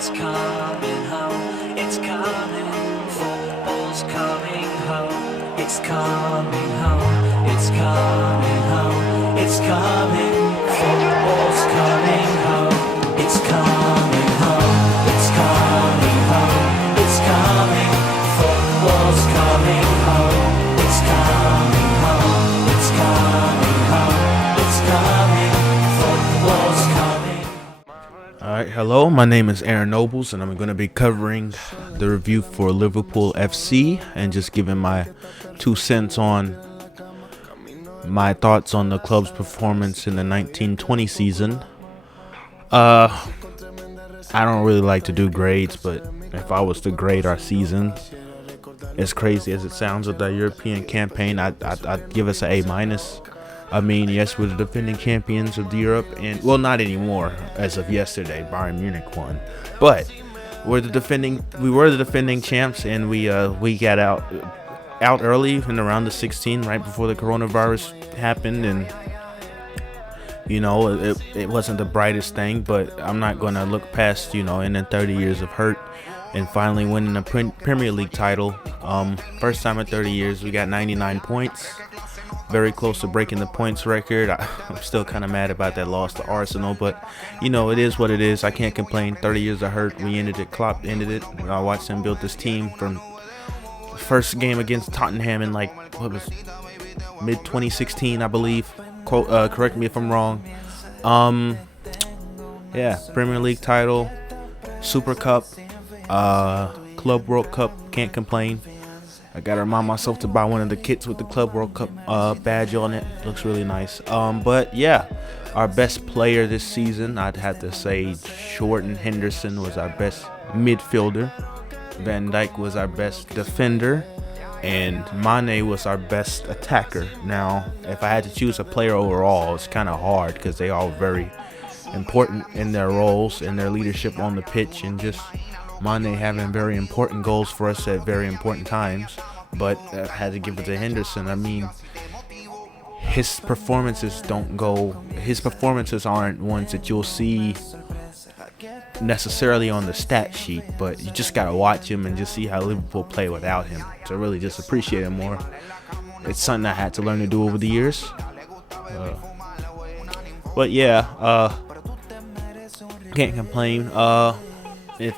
it's coming home, it's coming. Football's coming home, it's coming home, it's coming home, it's coming. Football's coming home, it's coming home, it's coming home, it's coming. Football's coming home, it's coming home, it's coming home, it's coming. Football's coming. Alright, hello, my name is Aaron Nobles and I'm going to be covering the review for Liverpool FC and just giving my 2 cents on my thoughts on the club's performance in the 1920 season. I don't really like to do grades, but if I was to grade our season, as crazy as it sounds with the European campaign, I'd give us an A-. I mean, yes, we're the defending champions of Europe, and well, not anymore as of yesterday. Bayern Munich won, but we were the defending champs, and we got out early in the round of 16, right before the coronavirus happened, and you know, it wasn't the brightest thing, but I'm not gonna look past, you know, and then 30 years of hurt, and finally winning a Premier League title. First time in 30 years, we got 99 points. Very close to breaking the points record. I'm still kind of mad about that loss to Arsenal, but you know, it is what it is. I can't complain. 30 years of hurt. We ended it. Klopp ended it. I watched him build this team from the first game against Tottenham in like, what was mid 2016, I believe. Correct me if I'm wrong. Yeah, Premier League title, Super Cup, Club World Cup. Can't complain. I gotta remind myself to buy one of the kits with the Club World Cup badge on it. Looks really nice. But yeah, our best player this season, I'd have to say Jordan Henderson was our best midfielder. Van Dijk was our best defender. And Mane was our best attacker. Now, if I had to choose a player overall, it's kind of hard because they all very important in their roles and their leadership on the pitch, and just Mane having very important goals for us at very important times. But I had to give it to Henderson. I mean, his performances aren't ones that you'll see necessarily on the stat sheet, but you just gotta watch him and just see how Liverpool play without him to really just appreciate him more. It's something I had to learn to do over the years. But yeah, can't complain. If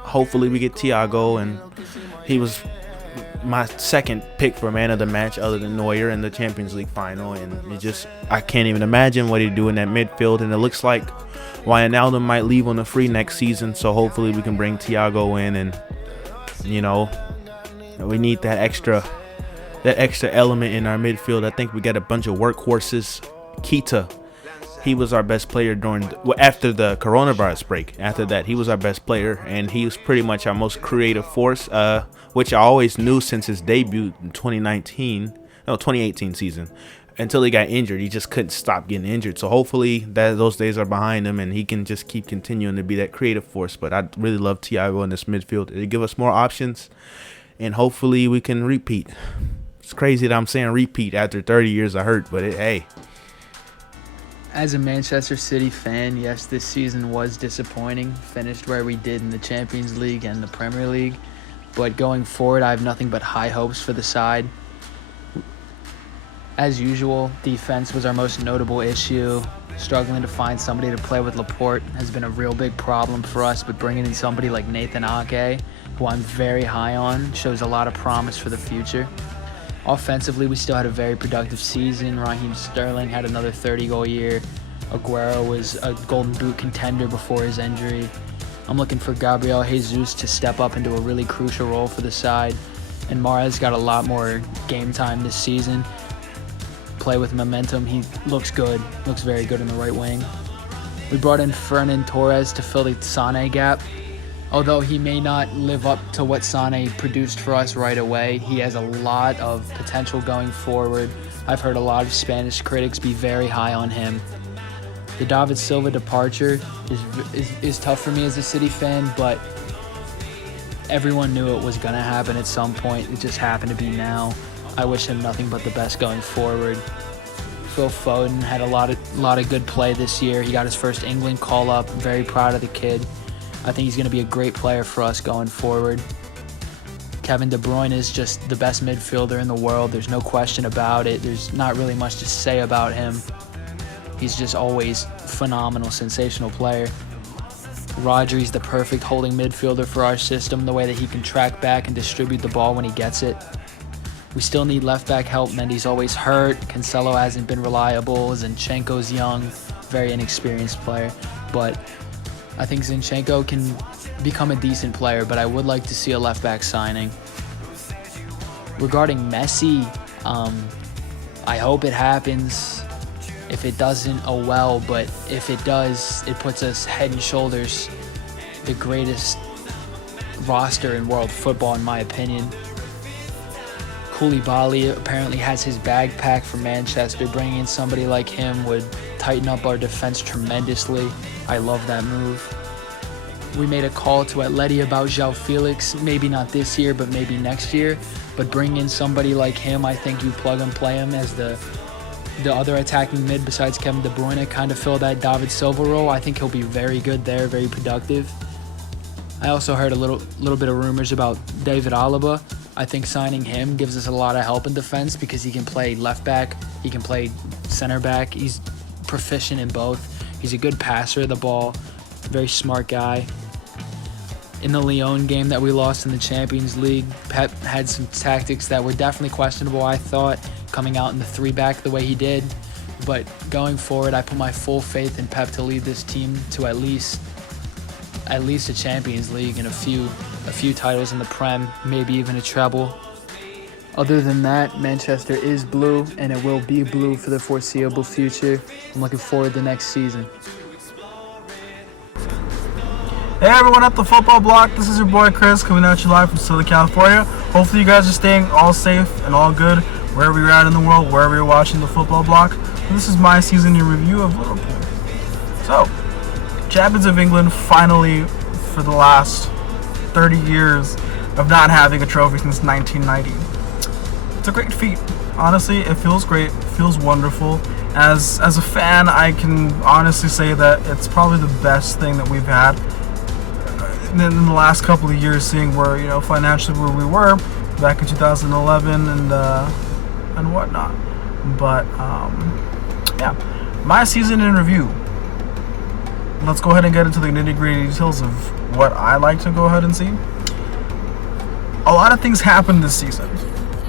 hopefully we get Thiago, and he was my second pick for man of the match other than Neuer in the Champions League final, and I can't even imagine what he'd do in that midfield. And it looks like Wijnaldum might leave on a free next season, so hopefully we can bring Thiago in, and you know, we need that extra element in our midfield. I think we got a bunch of workhorses. Keita, he was our best player after the coronavirus break. After that, he was our best player, and he was pretty much our most creative force, which I always knew since his debut in 2018 season. Until he got injured, he just couldn't stop getting injured. So hopefully those days are behind him, and he can just keep continuing to be that creative force. But I really love Thiago in this midfield. It'll give us more options, and hopefully we can repeat. It's crazy that I'm saying repeat after 30 years of hurt, but hey. As a Manchester City fan, yes, this season was disappointing. Finished where we did in the Champions League and the Premier League. But going forward, I have nothing but high hopes for the side. As usual, defense was our most notable issue. Struggling to find somebody to play with Laporte has been a real big problem for us, but bringing in somebody like Nathan Ake, who I'm very high on, shows a lot of promise for the future. Offensively, we still had a very productive season. Raheem Sterling had another 30-goal year. Aguero was a Golden Boot contender before his injury. I'm looking for Gabriel Jesus to step up into a really crucial role for the side. And Mahrez got a lot more game time this season. Play with momentum. He looks good. Looks very good in the right wing. We brought in Fernan Torres to fill the Sané gap. Although he may not live up to what Sané produced for us right away, he has a lot of potential going forward. I've heard a lot of Spanish critics be very high on him. The David Silva departure is tough for me as a City fan, but everyone knew it was going to happen at some point. It just happened to be now. I wish him nothing but the best going forward. Phil Foden had a lot of good play this year. He got his first England call-up. I'm very proud of the kid. I think he's going to be a great player for us going forward. Kevin De Bruyne is just the best midfielder in the world. There's no question about it. There's not really much to say about him. He's just always phenomenal, sensational player. Rodri's the perfect holding midfielder for our system, the way that he can track back and distribute the ball when he gets it. We still need left back help. Mendy's always hurt. Cancelo hasn't been reliable. Zinchenko's young, very inexperienced player. But I think Zinchenko can become a decent player, but I would like to see a left back signing. Regarding Messi, I hope it happens. If it doesn't, oh well, but if it does, it puts us head and shoulders the greatest roster in world football, in my opinion. Koulibaly apparently has his bag packed for Manchester. Bringing in somebody like him would tighten up our defense tremendously. I love that move. We made a call to Atleti about João Felix, maybe not this year, but maybe next year. But bring in somebody like him, I think you plug and play him as the other attacking mid besides Kevin De Bruyne, kind of fill that David Silva role. I think he'll be very good there, very productive. I also heard a little bit of rumors about David Alaba. I think signing him gives us a lot of help in defense because he can play left back, he can play center back. He's proficient in both. He's a good passer of the ball, very smart guy. In the Lyon game that we lost in the Champions League, Pep had some tactics that were definitely questionable, I thought, coming out in the 3-back the way he did. But going forward, I put my full faith in Pep to lead this team to at least a Champions League and a few titles in the Prem, maybe even a treble. Other than that, Manchester is blue, and it will be blue for the foreseeable future. I'm looking forward to next season. Hey everyone at the Football Block, this is your boy Chris coming at you live from Southern California. Hopefully you guys are staying all safe and all good wherever you're at in the world, wherever you're watching the Football Block. And this is my season in review of Liverpool. So, champions of England finally, for the last 30 years of not having a trophy since 1990. It's a great feat. Honestly, it feels great, it feels wonderful. As a fan, I can honestly say that it's probably the best thing that we've had in the last couple of years, seeing where, financially where we were back in 2011 and whatnot. But yeah, my season in review. Let's go ahead and get into the nitty-gritty details of what I like to go ahead and see. A lot of things happened this season.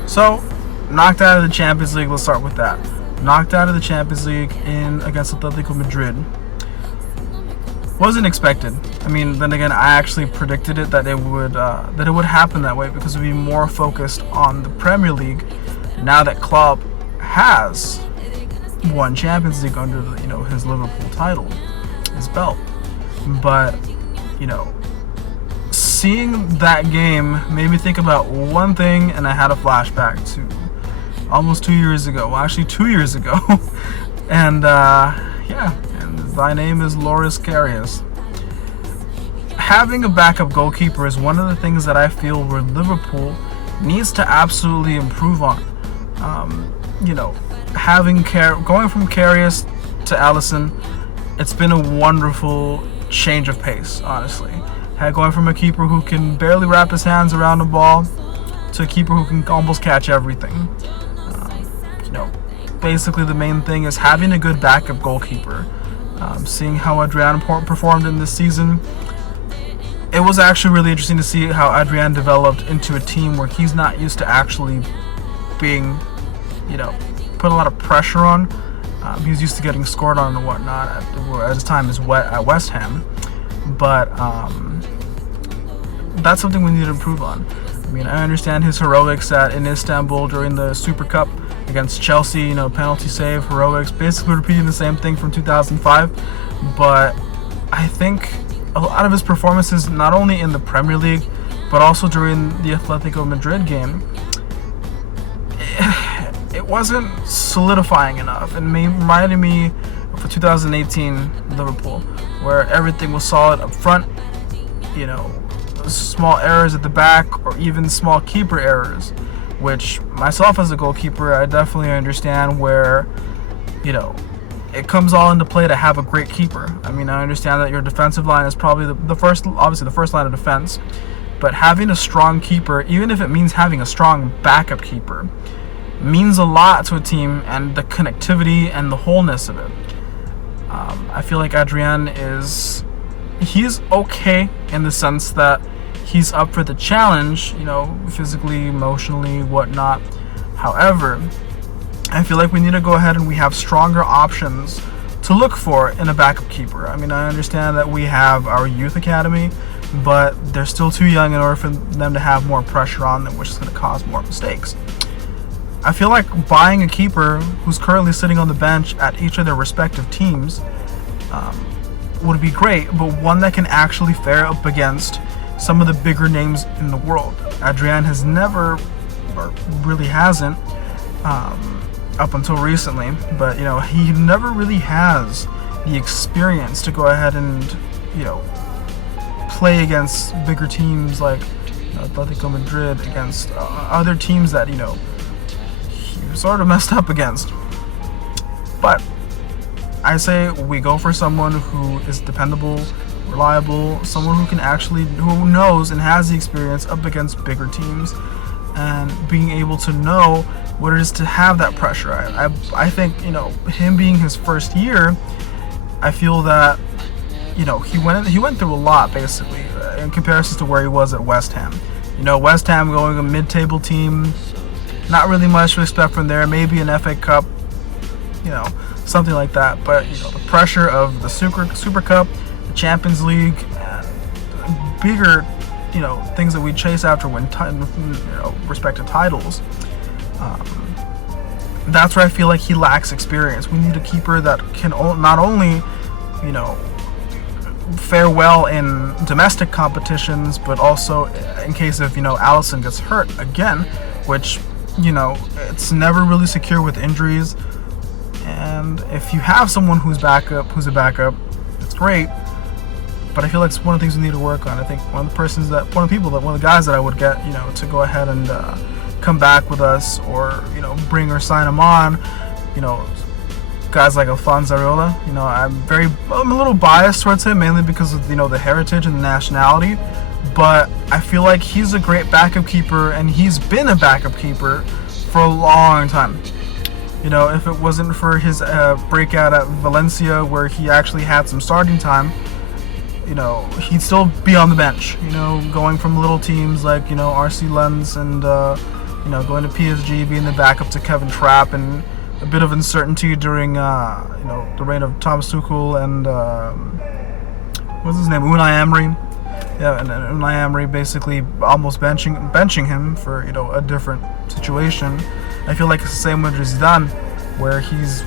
So, knocked out of the Champions League. Let's start with that. Knocked out of the Champions League against Atletico Madrid. Wasn't expected. I mean, then again, I actually predicted it that it would happen that way because we'd be more focused on the Premier League now that Klopp has won Champions League under his Liverpool title, his belt. But seeing that game made me think about one thing, and I had a flashback to almost 2 years ago. Well, actually 2 years ago, and thy name is Loris Karius. Having a backup goalkeeper is one of the things that I feel where Liverpool needs to absolutely improve on. Going from Karius to Alisson, it's been a wonderful change of pace, honestly. Going from a keeper who can barely wrap his hands around the ball to a keeper who can almost catch everything. Basically the main thing is having a good backup goalkeeper. Seeing how Adrian performed in this season, it was actually really interesting to see how Adrian developed into a team where he's not used to actually being, put a lot of pressure on. He's used to getting scored on and whatnot at his time at West Ham. But that's something we need to improve on. I mean, I understand his heroics in Istanbul during the Super Cup against Chelsea, penalty save, heroics, basically repeating the same thing from 2005. But I think a lot of his performances, not only in the Premier League, but also during the Atletico Madrid game, it wasn't solidifying enough. It reminded me of the 2018 Liverpool, where everything was solid up front, small errors at the back, or even small keeper errors, which myself as a goalkeeper, I definitely understand where, it comes all into play to have a great keeper. I mean, I understand that your defensive line is probably the first, obviously the first line of defense, but having a strong keeper, even if it means having a strong backup keeper, means a lot to a team, and the connectivity and the wholeness of it. I feel like Adrian he's okay in the sense that he's up for the challenge, you know, physically, emotionally, whatnot. However, I feel like we need to go ahead and we have stronger options to look for in a backup keeper. I mean, I understand that we have our youth academy, but they're still too young in order for them to have more pressure on them, which is going to cause more mistakes. I feel like buying a keeper who's currently sitting on the bench at each of their respective teams would be great, but one that can actually fare up against some of the bigger names in the world. Adrian has never, or really hasn't, up until recently, but you know, he never really has the experience to go ahead and, you know, play against bigger teams like Atletico Madrid, against other teams that, you know, he sort of messed up against. But I say we go for someone who is dependable, reliable, someone who can actually, who knows and has the experience up against bigger teams, and being able to know what it is to have that pressure. I think, you know, him being his first year, I feel that, you know, he went through a lot basically in comparison to where he was at West Ham. You know, West Ham going a mid-table team, not really much to expect from there. Maybe an FA Cup, you know, something like that. But you know, the pressure of the Super Cup, the Champions League, and bigger, you know, things that we chase after when respective titles. That's where I feel like he lacks experience. We need a keeper that can not only, you know, fare well in domestic competitions, but also in case of, you know, Alisson gets hurt again, which, you know, it's never really secure with injuries. And if you have someone who's a backup, it's great. But I feel like it's one of the things we need to work on. I think one of the guys that I would get, you know, to go ahead and come back with us, or, you know, bring or sign him on, you know, guys like Alphonse Areola. You know, I'm a little biased towards him, mainly because of, you know, the heritage and the nationality. But I feel like he's a great backup keeper, and he's been a backup keeper for a long time. You know, if it wasn't for his breakout at Valencia, where he actually had some starting time, you know, he'd still be on the bench. You know, going from little teams like, you know, RC Lens and, you know, going to PSG, being the backup to Kevin Trapp, and a bit of uncertainty during, you know, the reign of Thomas Tuchel and, what's his name, Unai Emery. Yeah, and Unai Emery basically almost benching him for, you know, a different situation. I feel like it's the same with Zidane, where he's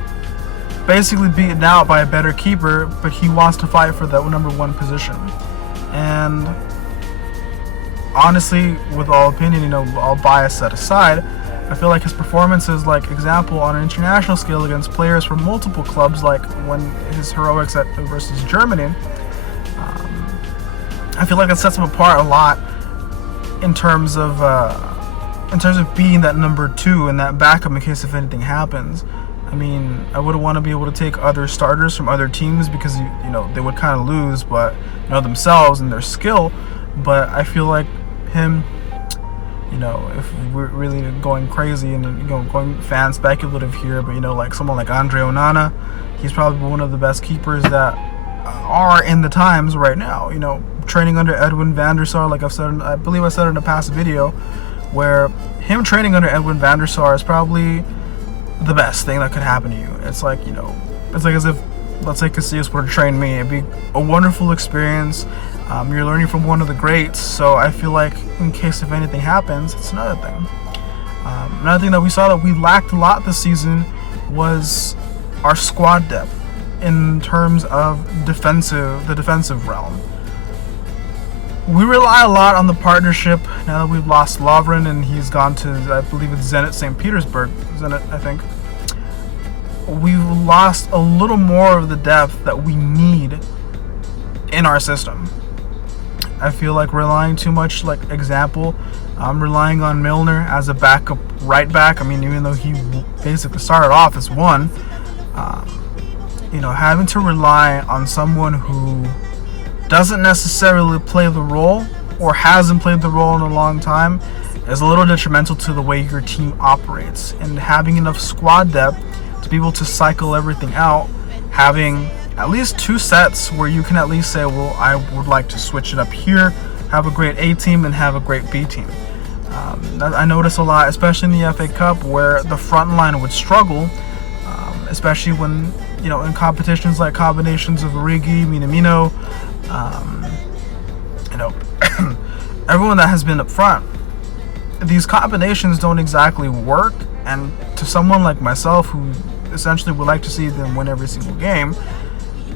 basically beaten out by a better keeper, but he wants to fight for that number one position. And honestly, with all opinion, you know, all bias set aside, I feel like his performances, like example on an international scale against players from multiple clubs, like when his heroics versus Germany, I feel like it sets him apart a lot in terms of being that number two and that backup in case if anything happens. I mean, I would want to be able to take other starters from other teams because, you know, they would kind of lose, but, you know, themselves and their skill. But I feel like him, you know, if we're really going crazy and, you know, going fan speculative here, but, you know, like someone like Andre Onana, he's probably one of the best keepers that are in the times right now. You know, training under Edwin van der Sar, like I've said, I believe I said in a past video, where him training under Edwin van der Sar is probably the best thing that could happen to you. It's like, you know, it's like as if, let's say, Casillas were to train me. It'd be a wonderful experience. You're learning from one of the greats, so I feel like in case if anything happens, it's another thing. Another thing that we saw that we lacked a lot this season was our squad depth in terms of the defensive realm. We rely a lot on the partnership now that we've lost Lovren and he's gone to, I believe it's Zenit St. Petersburg. Zenit, I think. We've lost a little more of the depth that we need in our system. I feel like relying too much, like example, I'm relying on Milner as a backup right back. I mean, even though he basically started off as one, having to rely on someone who doesn't necessarily play the role or hasn't played the role in a long time is a little detrimental to the way your team operates. And having enough squad depth to be able to cycle everything out, having at least 2 sets where you can at least say, well, I would like to switch it up here, have a great A team and have a great B team. I notice a lot, especially in the FA Cup, where the front line would struggle, especially when, in competitions like combinations of Origi, Minamino, everyone that has been up front. These combinations don't exactly work, and to someone like myself who essentially would like to see them win every single game,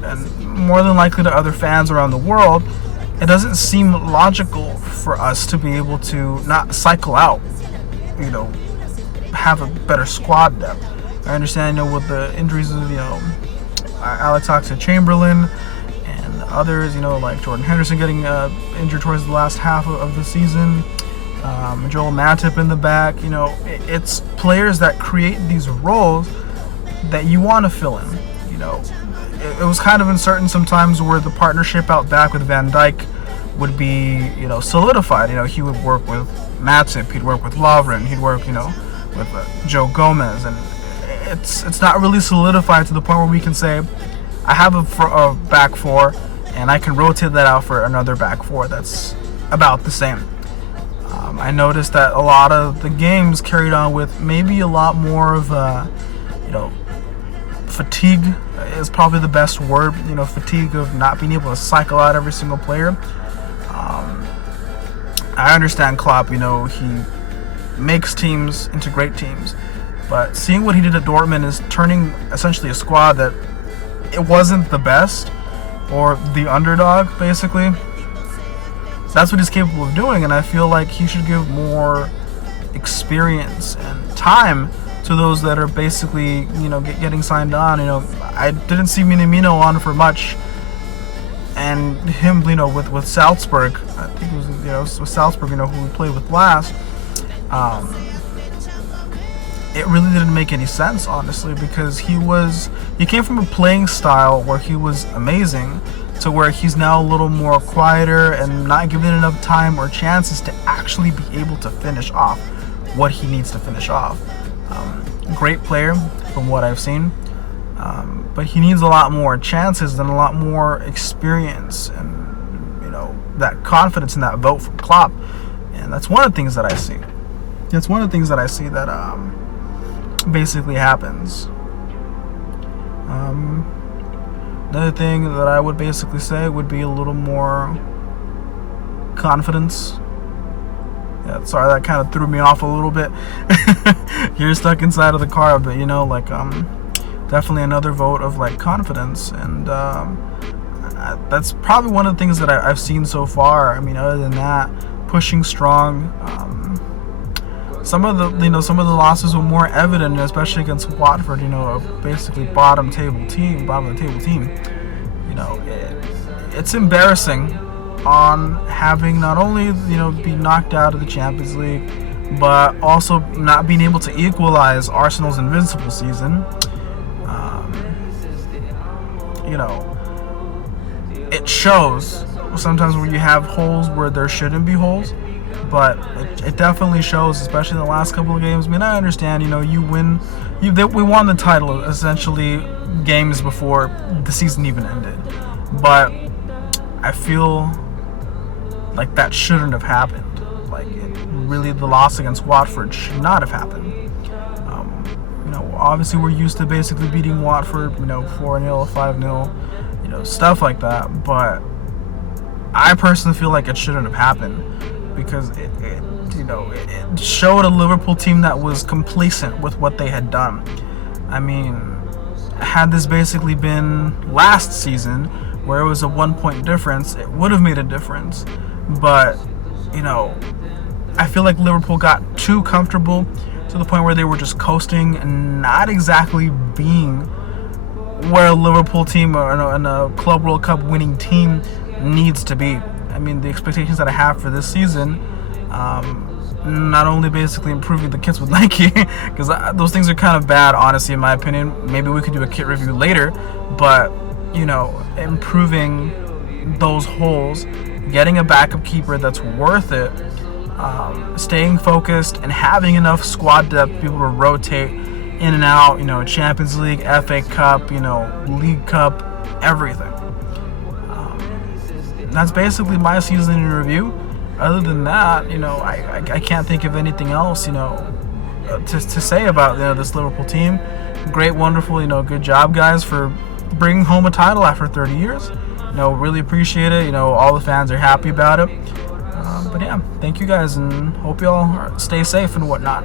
and more than likely to other fans around the world, it doesn't seem logical for us to be able to not cycle out, have a better squad depth. I understand, with the injuries of, Alex Oxlade-Chamberlain and others, like Jordan Henderson getting injured towards the last half of the season, Joel Matip in the back, it's players that create these roles that you want to fill in, It was kind of uncertain sometimes where the partnership out back with Van Dijk would be, solidified. He would work with Matip, he'd work with Lovren, he'd work, with Joe Gomez, and it's not really solidified to the point where we can say, I have a back four, and I can rotate that out for another back four that's about the same. I noticed that a lot of the games carried on with maybe a lot more of, fatigue is probably the best word, fatigue of not being able to cycle out every single player. I understand Klopp, he makes teams into great teams, but seeing what he did at Dortmund is turning essentially a squad that it wasn't the best or the underdog, basically. That's what he's capable of doing, and I feel like he should give more experience and time to those that are basically, getting signed on. I didn't see Minamino on for much, and him, with Salzburg, I think it was, with Salzburg, who we played with last, it really didn't make any sense, honestly, because he came from a playing style where he was amazing to where he's now a little more quieter and not given enough time or chances to actually be able to finish off what he needs to finish off. Great player from what I've seen, but he needs a lot more chances and a lot more experience and that confidence and that vote from Klopp, and that's one of the things that I see. That's one of the things that I see that basically happens. Another thing that I would basically say would be a little more confidence. Yeah, sorry, that kind of threw me off a little bit. You're stuck inside of the car, but definitely another vote of confidence, and that's probably one of the things that I've seen so far. Other than that, pushing strong. Some of the losses were more evident, especially against Watford. Basically bottom of the table team. It's embarrassing on having not only be knocked out of the Champions League, but also not being able to equalize Arsenal's invincible season. It shows sometimes where you have holes where there shouldn't be holes, but it definitely shows, especially in the last couple of games. I understand, you win. We won the title essentially games before the season even ended, but I feel like that shouldn't have happened. Really, the loss against Watford should not have happened. Obviously we're used to basically beating Watford, 4-0, 5-0, stuff like that. But I personally feel like it shouldn't have happened because it showed a Liverpool team that was complacent with what they had done. Had this basically been last season, where it was a 1-point difference, it would have made a difference. But, I feel like Liverpool got too comfortable to the point where they were just coasting and not exactly being where a Liverpool team or a Club World Cup winning team needs to be. The expectations that I have for this season Not only basically improving the kits with Nike, because those things are kind of bad, honestly, in my opinion. Maybe we could do a kit review later, but you know, improving those holes, getting a backup keeper that's worth it, staying focused, and having enough squad depth to be able to rotate in and out, you know, Champions League, FA Cup, you know, League Cup, everything. That's basically my season in review. Other than that, you know, I can't think of anything else, you know, to say about, you know, this Liverpool team. Great, wonderful, you know, good job, guys, for bringing home a title after 30 years. You know, really appreciate it. You know, all the fans are happy about it. But yeah, thank you guys, and hope you all stay safe and whatnot.